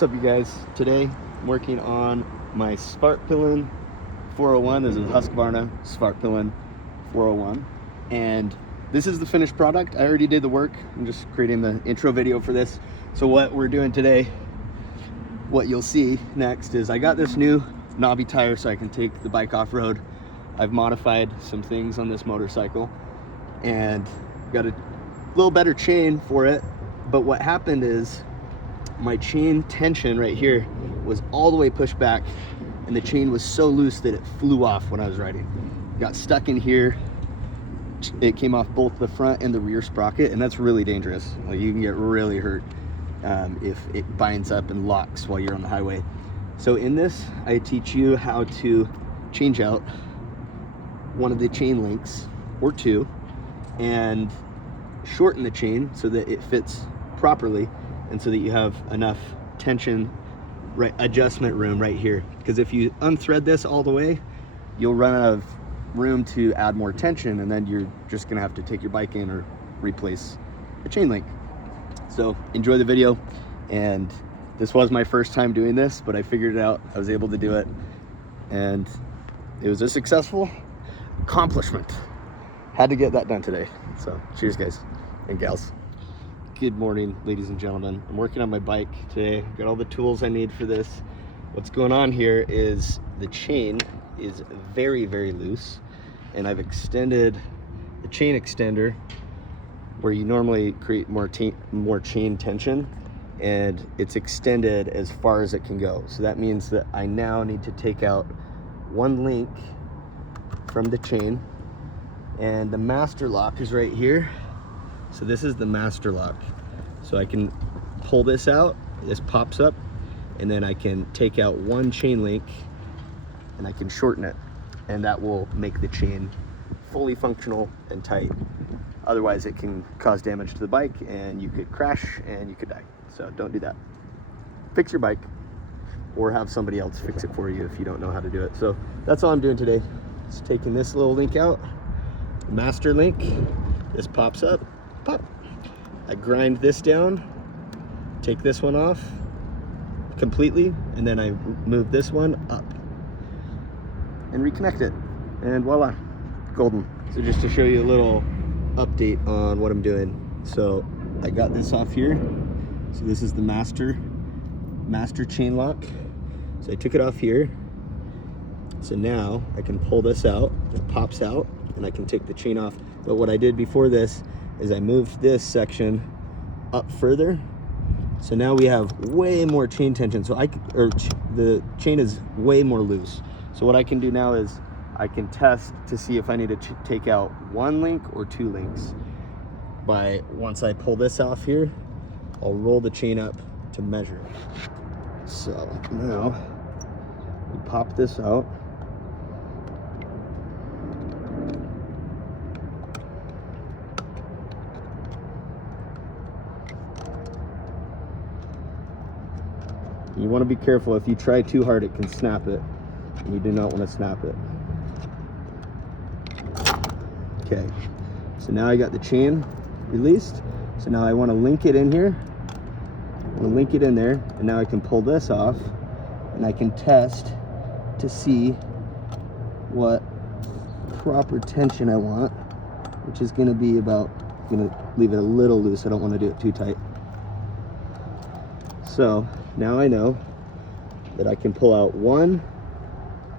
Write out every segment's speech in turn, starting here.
What's up, you guys? Today I'm working on my Svartpilen 401. This is Husqvarna Svartpilen 401, and this is the finished product. I already did the work. I'm just creating the intro video for this. So what we're doing today, what you'll see next, is I got this new knobby tire so I can take the bike off-road. I've modified some things on this motorcycle and got a little better chain for it. But what happened is my chain tension right here was all the way pushed back, and the chain was so loose that it flew off when I was riding. Got stuck in here. It came off both the front and the rear sprocket, and that's really dangerous. Like, you can get really hurt if it binds up and locks while you're on the highway. So in this, I teach you how to change out one of the chain links or two and shorten the chain so that it fits properly, and so that you have enough tension, right, adjustment room right here. Because if you unthread this all the way, you'll run out of room to add more tension, and then you're just gonna have to take your bike in or replace a chain link. So enjoy the video. And this was my first time doing this, but I figured it out. I was able to do it, and it was a successful accomplishment. Had to get that done today. So cheers, guys and gals. Good morning, ladies and gentlemen. I'm working on my bike today. Got all the tools I need for this. What's going on here is the chain is very, very loose, and I've extended the chain extender where you normally create more chain tension, and it's extended as far as it can go. So that means that I now need to take out one link from the chain, and the master lock is right here. So this is the master lock. So I can pull this out, this pops up, and then I can take out one chain link and I can shorten it, and that will make the chain fully functional and tight. Otherwise it can cause damage to the bike, and you could crash and you could die. So don't do that. Fix your bike, or have somebody else fix it for you if you don't know how to do it. So that's all I'm doing today. Just taking this little link out, master link. This pops up, pop. I grind this down, take this one off completely, and then I move this one up and reconnect it, and voila, golden. So just to show you a little update on what I'm doing. So I got this off here. So this is the master chain lock. So I took it off here. So now I can pull this out, it pops out, and I can take the chain off. But what I did before this is I moved this section up further. So now we have way more chain tension. So the chain is way more loose. So what I can do now is I can test to see if I need to take out one link or two links. Once I pull this off here, I'll roll the chain up to measure. So now we pop this out. You want to be careful. If you try too hard, it can snap it, and you do not want to snap it. Okay, so now I got the chain released. So now I want to link it in here. I want to link it in there, and now I can pull this off, and I can test to see what proper tension I want, which is going to be about, I'm going to leave it a little loose. I don't want to do it too tight. So now I know that I can pull out one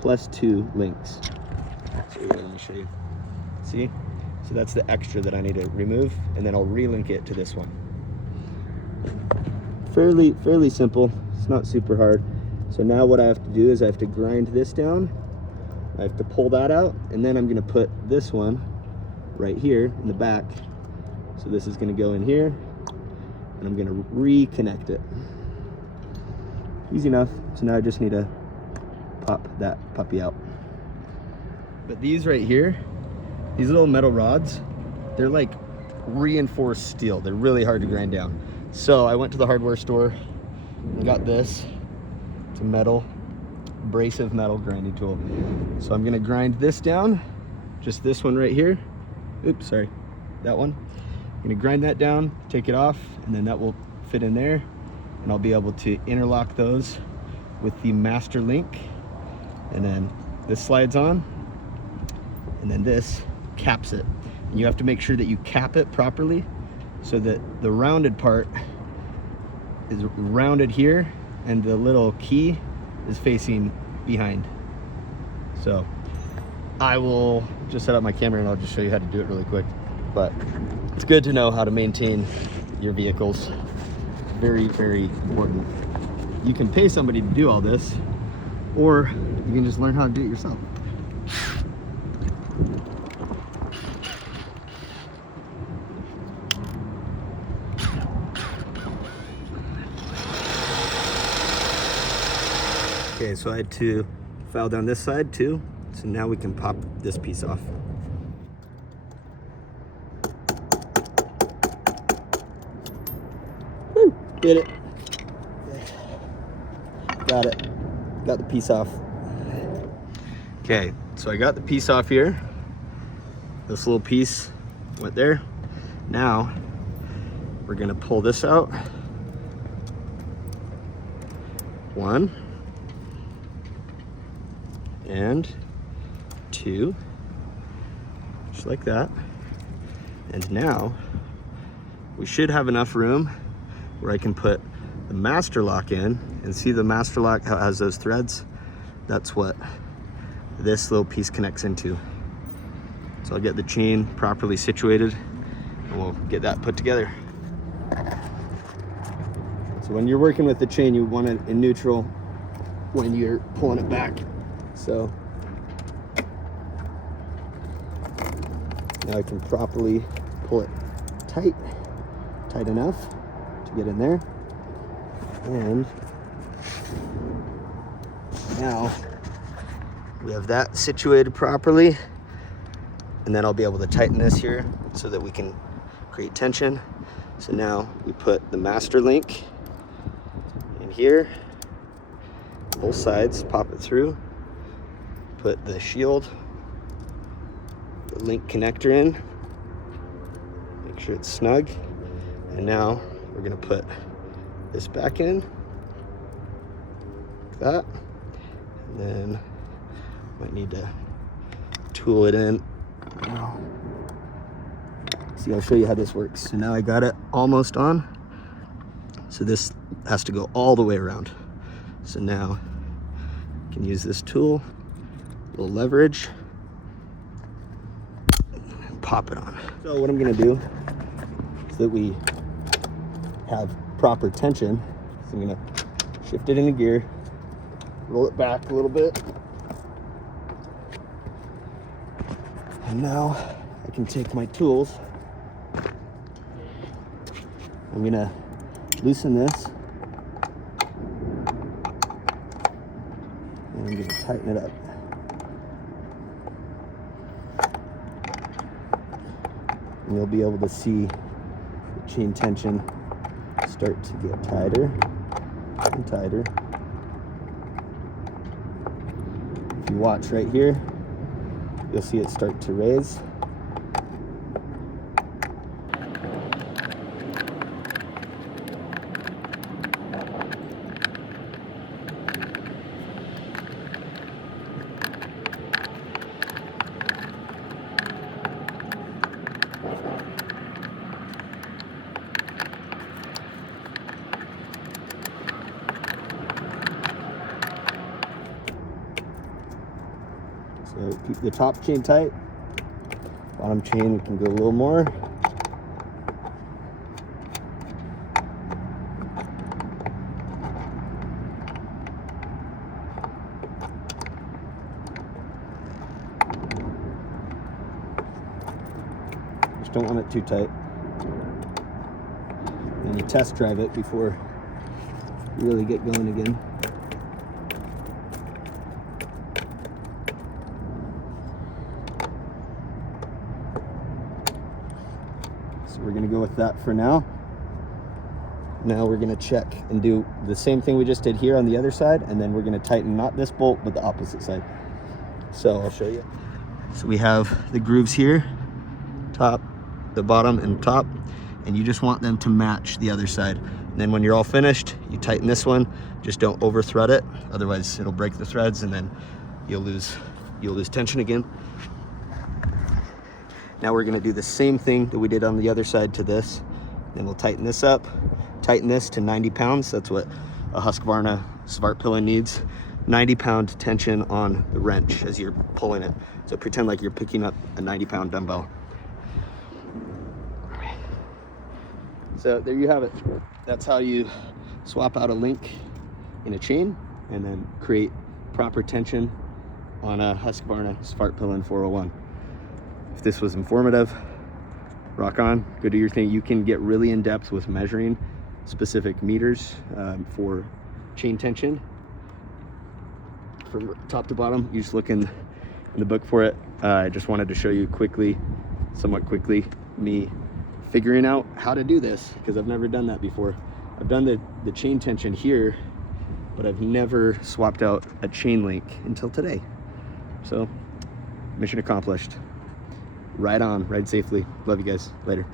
plus two links. So let me show you. See? So that's the extra that I need to remove, and then I'll relink it to this one. Fairly simple. It's not super hard. So now what I have to do is I have to grind this down. I have to pull that out, and then I'm going to put this one right here in the back. So this is going to go in here, and I'm going to reconnect it. Easy enough. So now I just need to pop that puppy out. But these right here, these little metal rods, they're like reinforced steel. They're really hard to grind down. So I went to the hardware store and got this. It's a abrasive metal grinding tool. So I'm gonna grind this down, just this one right here. Oops, sorry, that one. I'm gonna grind that down, take it off, and then that will fit in there. and I'll be able to interlock those with the master link, and then this slides on, and then this caps it. And you have to make sure that you cap it properly so that the rounded part is rounded here and the little key is facing behind. So I will just set up my camera and I'll just show you how to do it really quick. But it's good to know how to maintain your vehicles. Very, very important. You can pay somebody to do all this, or you can just learn how to do it yourself. Okay, so I had to file down this side too, so now we can pop this piece off. Woo, did it. Got it. Got the piece off. Okay, so I got the piece off here. This little piece went there. Now we're gonna pull this out. One and two, just like that. And now we should have enough room where I can put the master lock in, and see the master lock how it has those threads. That's what this little piece connects into. So I'll get the chain properly situated and we'll get that put together. So when you're working with the chain, you want it in neutral when you're pulling it back. So now I can properly pull it tight enough to get in there. And now we have that situated properly, and then I'll be able to tighten this here so that we can create tension. So now we put the master link in here, both sides, pop it through, put the shield, the link connector in, make sure it's snug, and now we're gonna put this back in, like that, and then might need to tool it in. See, I'll show you how this works. So now I got it almost on, so this has to go all the way around. So now I can use this tool, a little leverage, and pop it on. So what I'm gonna do is that we have proper tension. So I'm gonna shift it into gear, roll it back a little bit, and now I can take my tools. I'm gonna loosen this, and I'm gonna tighten it up. And you'll be able to see the chain tension start to get tighter and tighter. If you watch right here, you'll see it start to raise. So keep the top chain tight, bottom chain we can go a little more. Just don't want it too tight. And you test drive it before you really get going again. So we're gonna go with that for now. Now we're gonna check and do the same thing we just did here on the other side, and then we're gonna tighten not this bolt, but the opposite side. So I'll show you. So we have the grooves here, top, the bottom and top, and you just want them to match the other side. And then when you're all finished, you tighten this one. Just don't over thread it, otherwise it'll break the threads and then you'll lose tension again. Now we're gonna do the same thing that we did on the other side to this. Then we'll tighten this up, tighten this to 90 pounds. That's what a Husqvarna Svartpilen needs. 90-pound tension on the wrench as you're pulling it. So pretend like you're picking up a 90-pound dumbbell. So there you have it. That's how you swap out a link in a chain and then create proper tension on a Husqvarna Svartpilen 401. If this was informative, rock on, go do your thing. You can get really in depth with measuring specific meters for chain tension from top to bottom. You just look in the book for it. I just wanted to show you somewhat quickly, me figuring out how to do this, because I've never done that before. I've done the chain tension here, but I've never swapped out a chain link until today. So mission accomplished. Ride on, ride safely. Love you guys. Later.